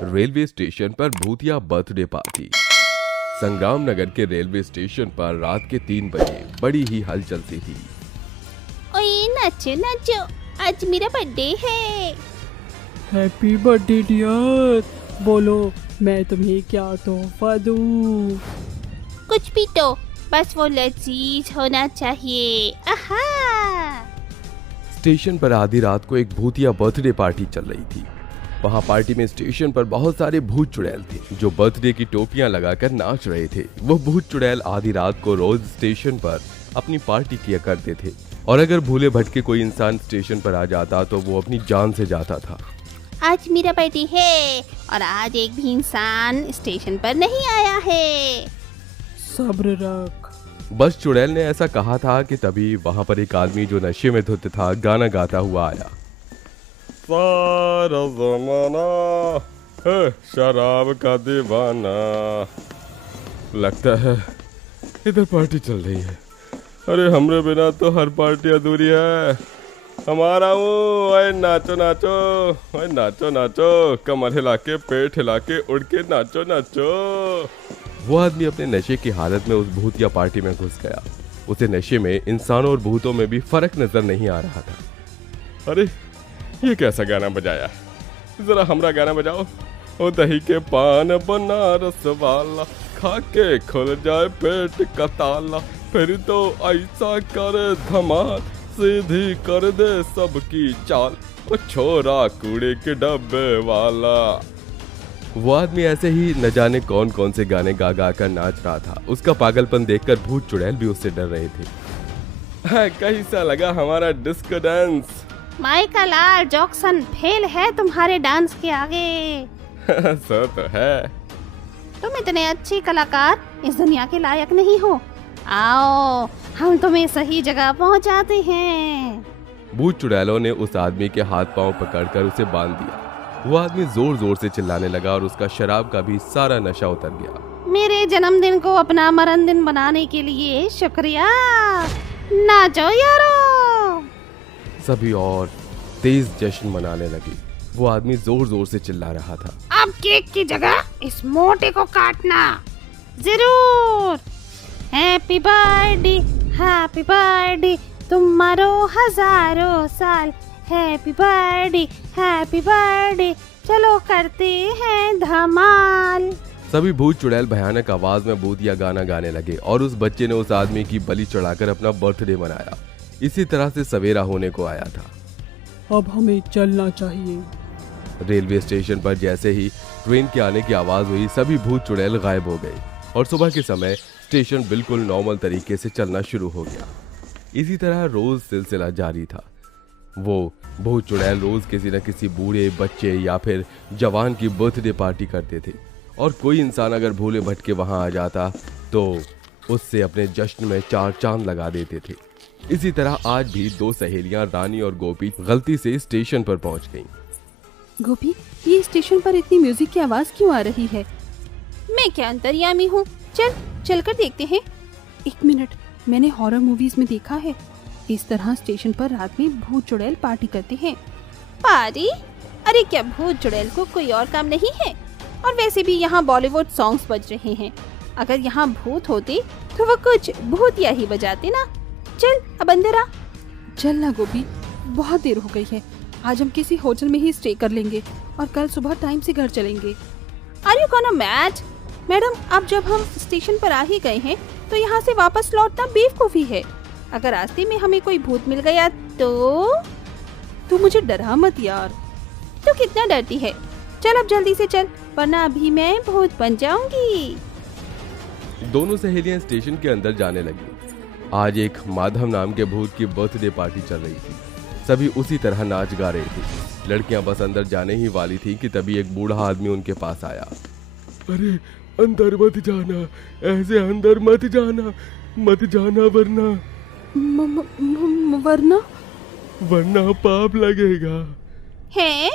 Railway station पर भूतिया birthday party. संग्राम नगर के रेलवे स्टेशन पर रात के 3 बजे बड़ी ही हलचल सी थी। ओए नाचो नाचो, आज मेरा बर्थडे है। Happy birthday dear. बोलो मैं तुम्हें क्या तोहफा दूं? कुछ भी तो, बस वो लजीज होना चाहिए। आहा। स्टेशन पर आधी रात को एक भूतिया बर्थडे पार्टी चल रही थी। वहाँ पार्टी में स्टेशन पर बहुत सारे भूत चुड़ैल थे जो बर्थडे की टोपियां लगाकर नाच रहे थे। वो भूत चुड़ैल आधी रात को रोज स्टेशन पर अपनी पार्टी किया करते थे और अगर भूले भटके कोई इंसान स्टेशन पर आ जाता तो वो अपनी जान से जाता था। आज मेरा बर्थडे है और आज एक भी इंसान स्टेशन पर नहीं आया है। सब्र रख। बस चुड़ैल ने ऐसा कहा था कि तभी वहाँ पर एक आदमी जो नशे में धुत था गाना गाता हुआ आया। सारा ज़माना है शराब का दीवाना, लगता है इधर पार्टी चल रही है। अरे हमरे बिना तो हर पार्टी अधूरी है। हमारा ओए नाचो नाचो, ओए नाचो नाचो, कमर हिला के पेट हिला के उड़ के नाचो नाचो। वो आदमी अपने नशे की हालत में उस भूतिया पार्टी में घुस गया। उसे नशे में इंसानों और भूतों में भी फर्क नजर नहीं आ रहा था। अरे ये कैसा गाना बजाया, जरा हमरा गाना बजाओ। ओ दही के पान बनारस वाला, खा के खुल जाए पेट का ताला, फिर तो ऐसा कर धमाल, सीधी कर दे सबकी चाल, ओ छोरा कूड़े के डब्बे वाला। वो आदमी ऐसे ही न जाने कौन कौन से गाने गा गा कर नाच रहा था। उसका पागलपन देखकर भूत चुड़ैल भी उससे डर रहे थे। कैसा लगा हमारा disco dance? Michael are Jackson fail है तुम्हारे डांस के आगे। सो तो है। तुम इतने अच्छे कलाकार इस दुनिया के लायक नहीं हो। आओ हम तुम्हें सही जगह पहुंचाते हैं। भूत चुड़ैलों ने उस आदमी के हाथ पांव पकड़कर उसे बांध दिया। वो आदमी जोर जोर से चिल्लाने लगा और उसका शराब का भी सारा नशा उतर गया। मेरे जन्मदिन को अपना मरण दिन बनाने के लिए शुक्रिया। नाचो यारो। सभी और तेज जश्न मनाने लगे। वो आदमी जोर जोर से चिल्ला रहा था। अब केक की जगह इस मोटे को काटना जरूर। हैप्पी बर्थडे तुम्हारो हजारों साल। हैप्पी बर्थडे चलो करते हैं धमाल। सभी भूत चुड़ैल भयानक आवाज में भूतिया गाना गाने लगे और उस बच्चे ने उस आदमी की बलि चढ़ाकर अपना बर्थडे मनाया। इसी तरह से सवेरा होने को आया था। अब हमें चलना चाहिए। रेलवे स्टेशन पर जैसे ही ट्रेन के आने की आवाज हुई, सभी भूत चुड़ैल गायब हो गए और सुबह के समय स्टेशन बिल्कुल नॉर्मल तरीके से चलना शुरू हो गया। इसी तरह रोज सिलसिला जारी था। वो भूत चुड़ैल रोज किसी न किसी बूढ़े, बच्चे या फिर जवान की बर्थडे पार्टी करते थे और कोई इंसान अगर भूले भटके वहां आ जाता तो उससे अपने जश्न में 4 चांद लगा देते थे। इसी तरह आज भी 2 सहेलियां रानी और गोपी गलती से स्टेशन पर पहुंच गईं। गोपी, ये स्टेशन पर इतनी म्यूजिक की आवाज क्यों आ रही है? मैं क्या अंतर्यामी हूँ? चल कर देखते हैं। 1 मिनट, मैंने हॉरर मूवीज में देखा है इस तरह स्टेशन पर रात में भूत चुड़ैल पार्टी करते हैं। पार्टी? अरे क्या भूत चुड़ैल को कोई और काम नहीं है? और वैसे भी यहाँ बॉलीवुड सॉन्ग्स बज रहे हैं। अगर यहाँ भूत होते तो वो कुछ भूतिया ही बजाते ना। चल अब अंदर आ। चल ना गोपी, बहुत देर हो गई है। आज हम किसी होटल में ही स्टे कर लेंगे और कल सुबह टाइम से घर चलेंगे। Are you gonna mad? Madam, अब जब हम स्टेशन पर आ ही गए हैं तो यहाँ से वापस लौटना बेवकूफी है। अगर रास्ते में हमें कोई भूत मिल गया तो? तू मुझे डरा मत यार। तू कितना डरती है? चल अब जल्दी से चल, वरना अभी मैं भूत बन जाऊंगी। दोनों सहेलियां स्टेशन के अंदर जाने लगी। आज एक माधव नाम के भूत की बर्थडे पार्टी चल रही थी। सभी उसी तरह नाच गा रहे थे। लड़कियां बस अंदर जाने ही वाली थी कि तभी एक बूढ़ा आदमी उनके पास आया। अरे अंदर मत जाना, ऐसे अंदर मत जाना वरना पाप लगेगा। है?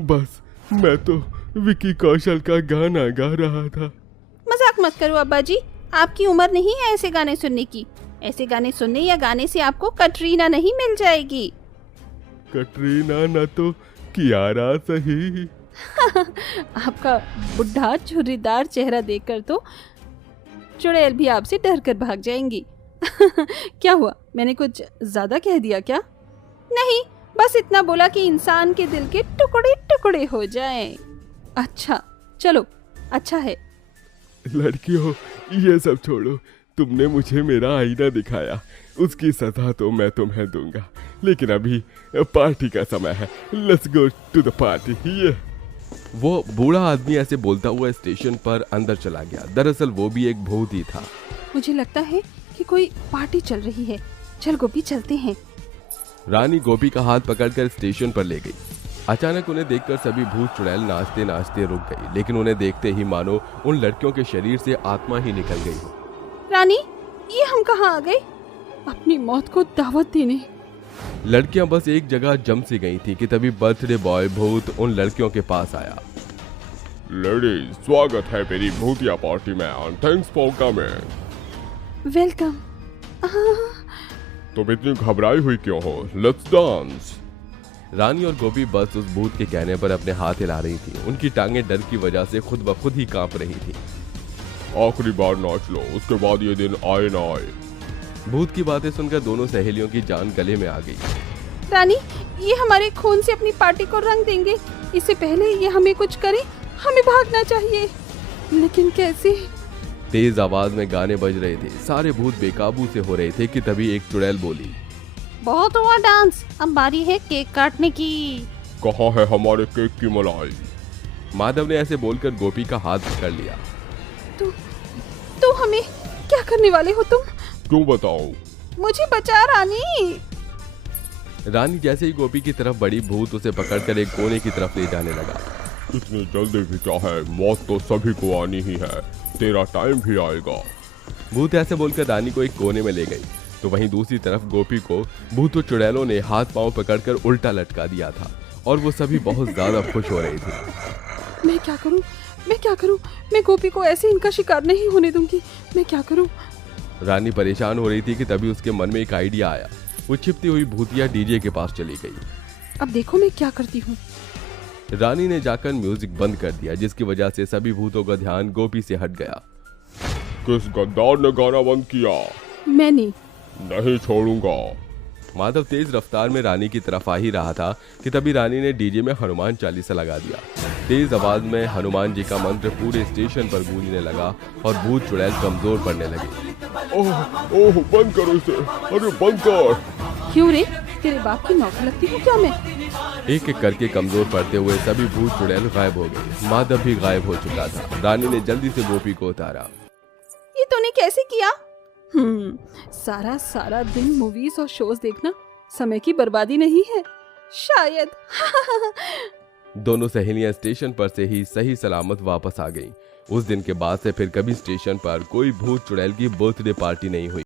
बस मैं तो विकी कौशल का गाना गा रहा था। मजाक मत करो अब्बा जी, आपकी उम्र नहीं है ऐसे गाने सुनने की। ऐसे गाने सुनने या गाने से आपको कटरीना नहीं मिल जाएगी। कटरीना न तो कियारा सही। आपका बुढ़ा झुर्रीदार चेहरा देखकर तो चुड़ैल भी आपसे डर कर भाग जाएंगी। क्या हुआ, मैंने कुछ ज्यादा कह दिया क्या? नहीं, बस इतना बोला कि इंसान के दिल के टुकड़े टुकड़े हो जाएं। अच्छा चलो, अच्छा है। लड़कियों, ये सब छोड़ो। तुमने मुझे मेरा आईना दिखाया, उसकी सजा तो मैं तुम्हें दूंगा, लेकिन अभी पार्टी का समय है। Let's go to the party. ये वो बूढ़ा आदमी ऐसे बोलता हुआ स्टेशन पर अंदर चला गया। दरअसल वो भी एक भूत ही था। मुझे लगता है कि कोई पार्टी चल रही है। चल गोपी, चलते हैं। रानी गोपी का हाथ पकड़कर स्टेशन पर ले गई। अचानक उन्हें देखकर सभी भूत चुड़ैल नाचते नाचते रुक गई, लेकिन उन्हें देखते ही मानो उन लड़कियों के शरीर से आत्मा ही निकल गई हो। रानी, ये हम कहाँ आ गए? अपनी मौत को दावत देने। लड़कियां बस एक जगह जम सी गई थी कि तभी बर्थडे बॉय भूत उन लड़कियों के पास आया। लेडीज, स्वागत है मेरी भूतिया पार्टी में and thanks for coming. Welcome. तुम इतनी घबराई हुई क्यों हो? Let's dance. रानी और गोपी बस उस भूत के कहने पर अपने हाथ हिला रही थी। उनकी टांगें डर की वजह से खुद ब खुद ही कांप रही थी। आखिरी बार नाच लो, उसके बाद ये दिन आए ना आए। भूत की बातें सुनकर दोनों सहेलियों की जान गले में आ गई। रानी, ये हमारे खून से अपनी पार्टी को रंग देंगे। इससे पहले ये हमें कुछ करे, हमें भागना चाहिए। लेकिन कैसे? तेज आवाज में गाने बज रहे थे। सारे भूत बेकाबू से हो रहे थे कि तभी एक चुड़ैल बोली, बहुत हुआ डांस, अब बारी है केक काटने की। कहाँ है हमारे केक की मलाई? माधव ने ऐसे बोलकर गोपी का हाथ पकड़ लिया। तो हमें क्या करने वाले हो तुम? क्यों बताऊं? मुझे बचा रानी। रानी जैसे ही गोपी की तरफ बढ़ी, भूत उसे पकड़कर एक कोने की तरफ ले जाने लगा। इतनी जल्दी भी क्या है, मौत तो सभी को आनी ही है, तेरा टाइम भी आएगा। भूत ऐसे बोलकर रानी को एक कोने में ले गई, तो वहीं दूसरी तरफ गोपी को भूत चुड़ैलों ने हाथ पांव पकड़कर उल्टा लटका दिया था और वो सभी बहुत ज्यादा खुश हो रहे थे। मैं क्या करूं? मैं क्या करूं? मैं गोपी को ऐसे इनका शिकार नहीं होने दूंगी। मैं क्या करूं? रानी परेशान हो रही थी कि तभी उसके मन में एक आइडिया आया। वो छिपती हुई भूतिया डीजे के पास चली गई। अब देखो मैं क्या करती हूँ। रानी ने जाकर म्यूजिक बंद कर दिया, जिसकी वजह से सभी भूतों का ध्यान गोपी से हट गया। किस गद्दार ने गाना बंद किया? मैंने। नहीं छोड़ूंगा। माधव तेज रफ्तार में रानी की तरफ आ ही रहा था कि तभी रानी ने डीजे में हनुमान चालीसा लगा दिया। तेज आवाज में हनुमान जी का मंत्र पूरे स्टेशन पर गूंजने लगा और भूत चुड़ैल कमजोर पड़ने लगे। ओह, बंद करो इसे। अरे बंद कर। क्यों रे, तेरे बाप की नौकर लगती हूँ क्या मैं? एक एक करके कमजोर पड़ते हुए सभी भूत चुड़ैल गायब हो गए। माधव भी गायब हो चुका था। रानी ने जल्दी से गोपी को उतारा। ये तूने कैसे किया? सारा दिन मूवीज और शोज देखना समय की बर्बादी नहीं है शायद। दोनों सहेलियां स्टेशन पर से ही सही सलामत वापस आ गईं। उस दिन के बाद से फिर कभी स्टेशन पर कोई भूत चुड़ैल की बर्थडे पार्टी नहीं हुई।